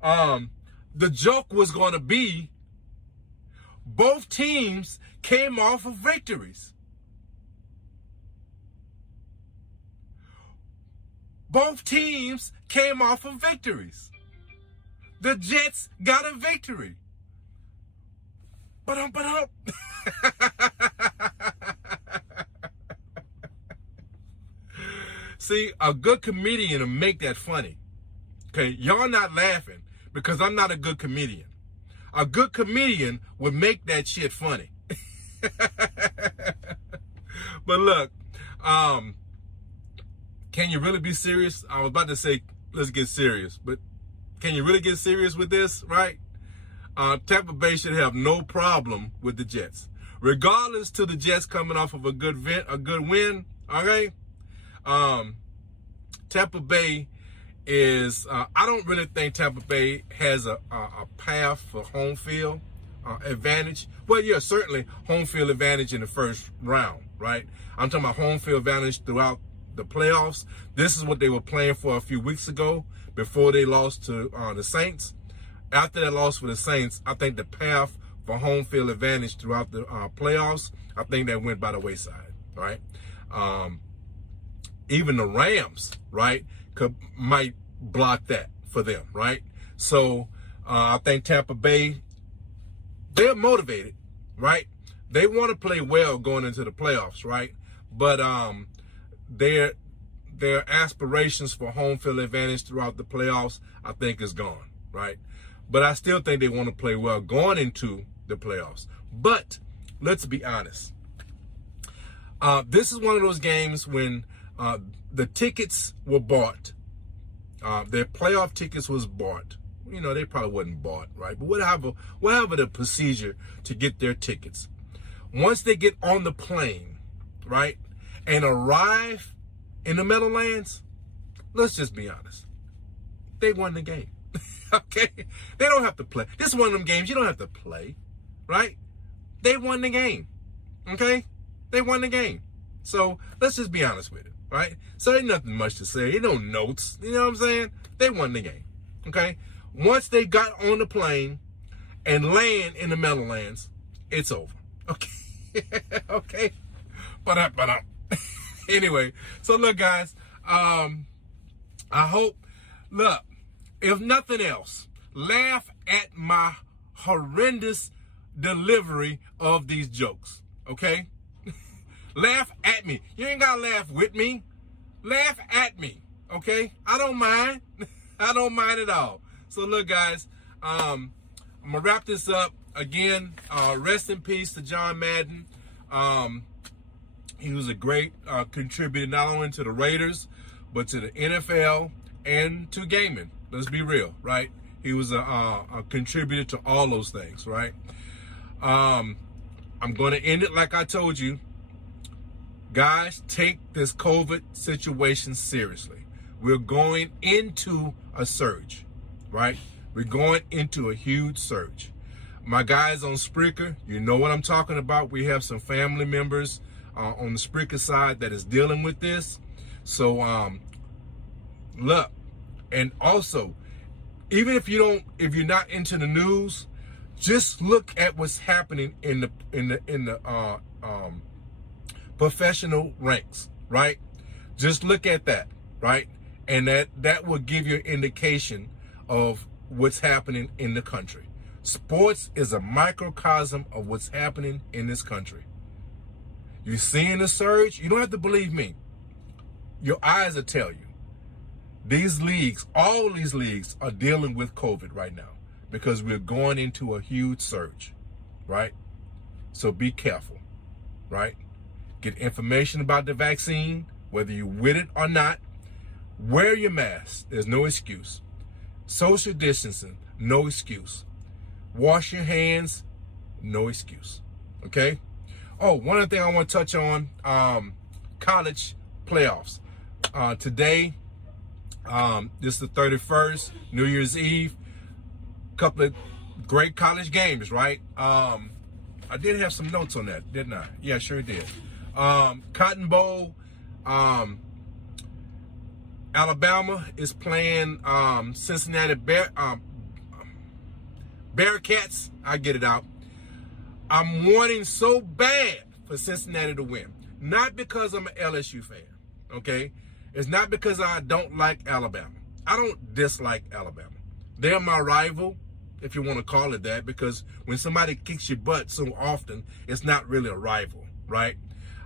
The joke was going to be both teams came off of victories. Both teams came off of victories. The Jets got a victory. See, a good comedian will make that funny. Okay, y'all not laughing because I'm not a good comedian. A good comedian would make that shit funny. But look, can you really be serious? I was about to say, let's get serious, but can you really get serious with this, right? Tampa Bay should have no problem with the Jets. Regardless to the Jets coming off of a good win, okay? Tampa Bay is, I don't really think Tampa Bay has a path for home field advantage. Well, yeah, certainly home field advantage in the first round, right? I'm talking about home field advantage throughout the playoffs. This is what they were playing for a few weeks ago before they lost to the Saints. After that loss for the Saints, I think the path for home field advantage throughout the playoffs, I think that went by the wayside, right? Even the Rams, right, might block that for them, right? So I think Tampa Bay, they're motivated, right? They want to play well going into the playoffs, right? But their aspirations for home field advantage throughout the playoffs, I think, is gone, right? But I still think they want to play well going into the playoffs. But let's be honest. This is one of those games when the tickets were bought. Their playoff tickets was bought. They probably wasn't bought, right? But whatever the procedure to get their tickets. Once they get on the plane, right, and arrive in the Meadowlands, let's just be honest. They won the game. Okay? They don't have to play. This is one of them games you don't have to play, right? They won the game. Okay? They won the game. So let's just be honest with it, right? So ain't nothing much to say. Ain't no notes. You know what I'm saying? They won the game. Okay? Once they got on the plane and land in the Meadowlands, it's over. Okay? Okay? Anyway, so look, guys, I hope, Look, if nothing else, laugh at my horrendous delivery of these jokes, okay? Laugh at me. You ain't gotta laugh with me. Laugh at me, okay? I don't mind. I don't mind at all. So look, guys, I'm gonna wrap this up. Again, rest in peace to John Madden. He was a great contributor not only to the Raiders, but to the NFL and to gaming. Let's be real, right? He was a contributor to all those things, right? I'm going to end it like I told you. Guys, take this COVID situation seriously. We're going into a surge, right? We're going into a huge surge. My guys on Spreaker, you know what I'm talking about. We have some family members on the Spreaker side that is dealing with this. So, look, and also, even if you're not into the news, just look at what's happening in the professional ranks, right? Just look at that, right? And that will give you an indication of what's happening in the country. Sports is a microcosm of what's happening in this country. You're seeing the surge. You don't have to believe me. Your eyes will tell you. These leagues, all these leagues are dealing with COVID right now because we're going into a huge surge, right? So be careful, right? Get information about the vaccine, whether you're with it or not. Wear your mask. There's no excuse. Social distancing, no excuse. Wash your hands, no excuse. Okay? Oh, one other thing I want to touch on, college playoffs. Today, this is the 31st, New Year's Eve. Couple of great college games, right? I did have some notes on that, didn't I? Yeah, sure did. Cotton Bowl, Alabama is playing Cincinnati Bearcats. I get it out. I'm wanting so bad for Cincinnati to win. Not because I'm an LSU fan, okay? It's not because I don't like Alabama. I don't dislike Alabama. They're my rival, if you want to call it that, because when somebody kicks your butt so often, it's not really a rival, right?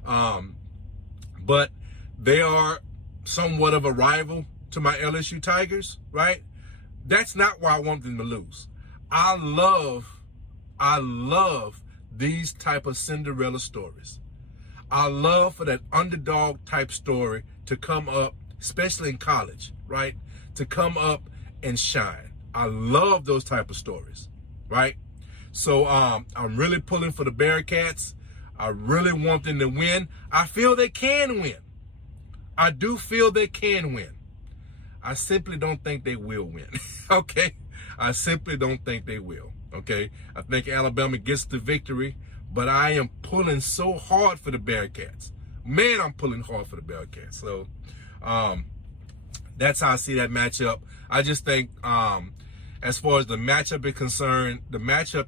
But they are somewhat of a rival to my LSU Tigers, right? That's not why I want them to lose. I love these type of Cinderella stories. I love for that underdog type story to come up, especially in college, right? To come up and shine. I love those type of stories, right? So I'm really pulling for the Bearcats. I really want them to win. I feel they can win. I do feel they can win. I simply don't think they will win, okay? I simply don't think they will, okay? I think Alabama gets the victory, but I am pulling so hard for the Bearcats. Man, I'm pulling hard for the Bearcats. So that's how I see that matchup. I just think as far as the matchup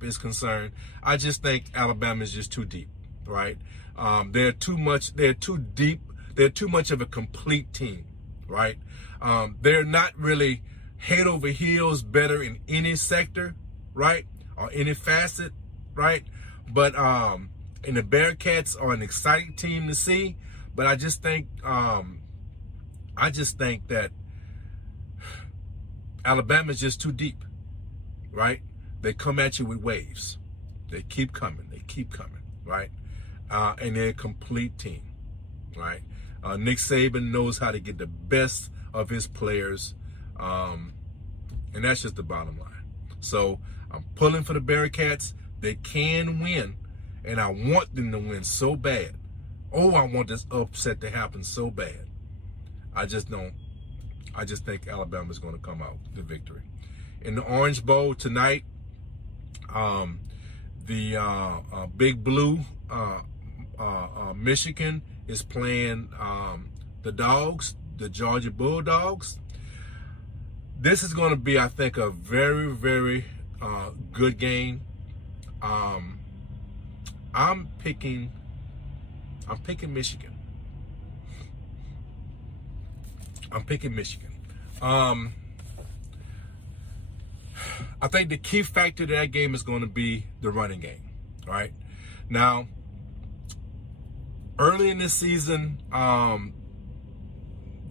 is concerned, I just think Alabama is just too deep, right? They're too deep. They're too much of a complete team, right? They're not really head over heels better in any sector, right? Or any facet, right? But and the Bearcats are an exciting team to see. But I just think that Alabama's just too deep, right? They come at you with waves. They keep coming, right? And they're a complete team, right? Nick Saban knows how to get the best of his players, and that's just the bottom line. So I'm pulling for the Bearcats. They can win, and I want them to win so bad. Oh, I want this upset to happen so bad. I just think Alabama's going to come out the victory. In the Orange Bowl tonight, the Big Blue, Michigan is playing the Dogs, the Georgia Bulldogs. This is going to be, I think, a very, very good game. I'm picking Michigan. I think the key factor to that game is going to be the running game. All right. Now, early in this season,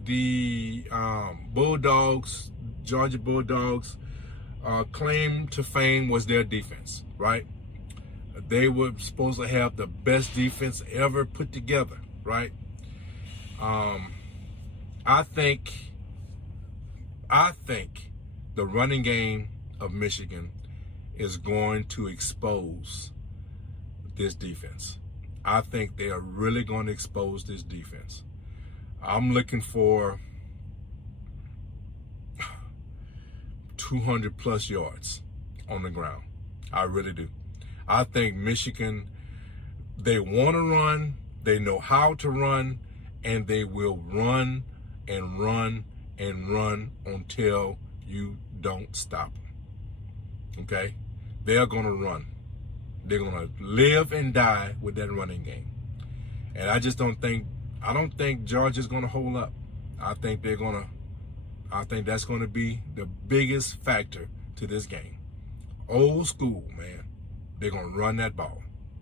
the Bulldogs, Georgia Bulldogs, claim to fame was their defense, right? They were supposed to have the best defense ever put together, right? I think the running game of Michigan is going to expose this defense. I think they are really going to expose this defense. I'm looking for 200 plus yards on the ground. I really do. I think Michigan, they want to run, they know how to run, and they will run and run and run until you don't stop them. Okay? They are going to run. They're going to live and die with that running game. And I don't think Georgia's going to hold up. I think that's going to be the biggest factor to this game. Old school, man. They're going to run that ball.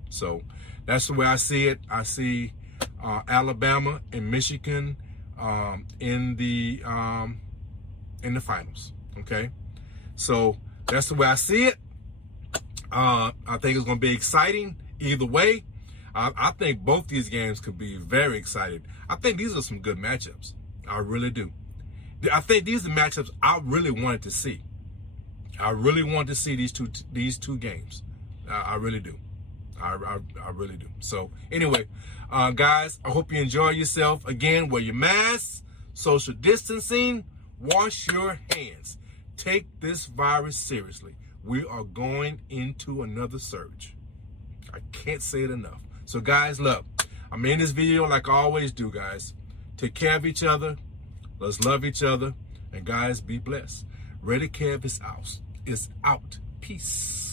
So that's the way I see it. I see Alabama and Michigan in the finals. Okay, so that's the way I see it. I think it's going to be exciting either way. I think both these games could be very exciting. I think these are some good matchups. I really do. I think these are matchups I really wanted to see. I really wanted to see these two games. I really do. I really do. So anyway, guys, I hope you enjoy yourself. Again, wear your masks, social distancing, wash your hands. Take this virus seriously. We are going into another surge. I can't say it enough. So guys, look, I'm in this video like I always do, guys. Take care of each other. Let's love each other. And guys, be blessed. RaiderKev is out. Peace.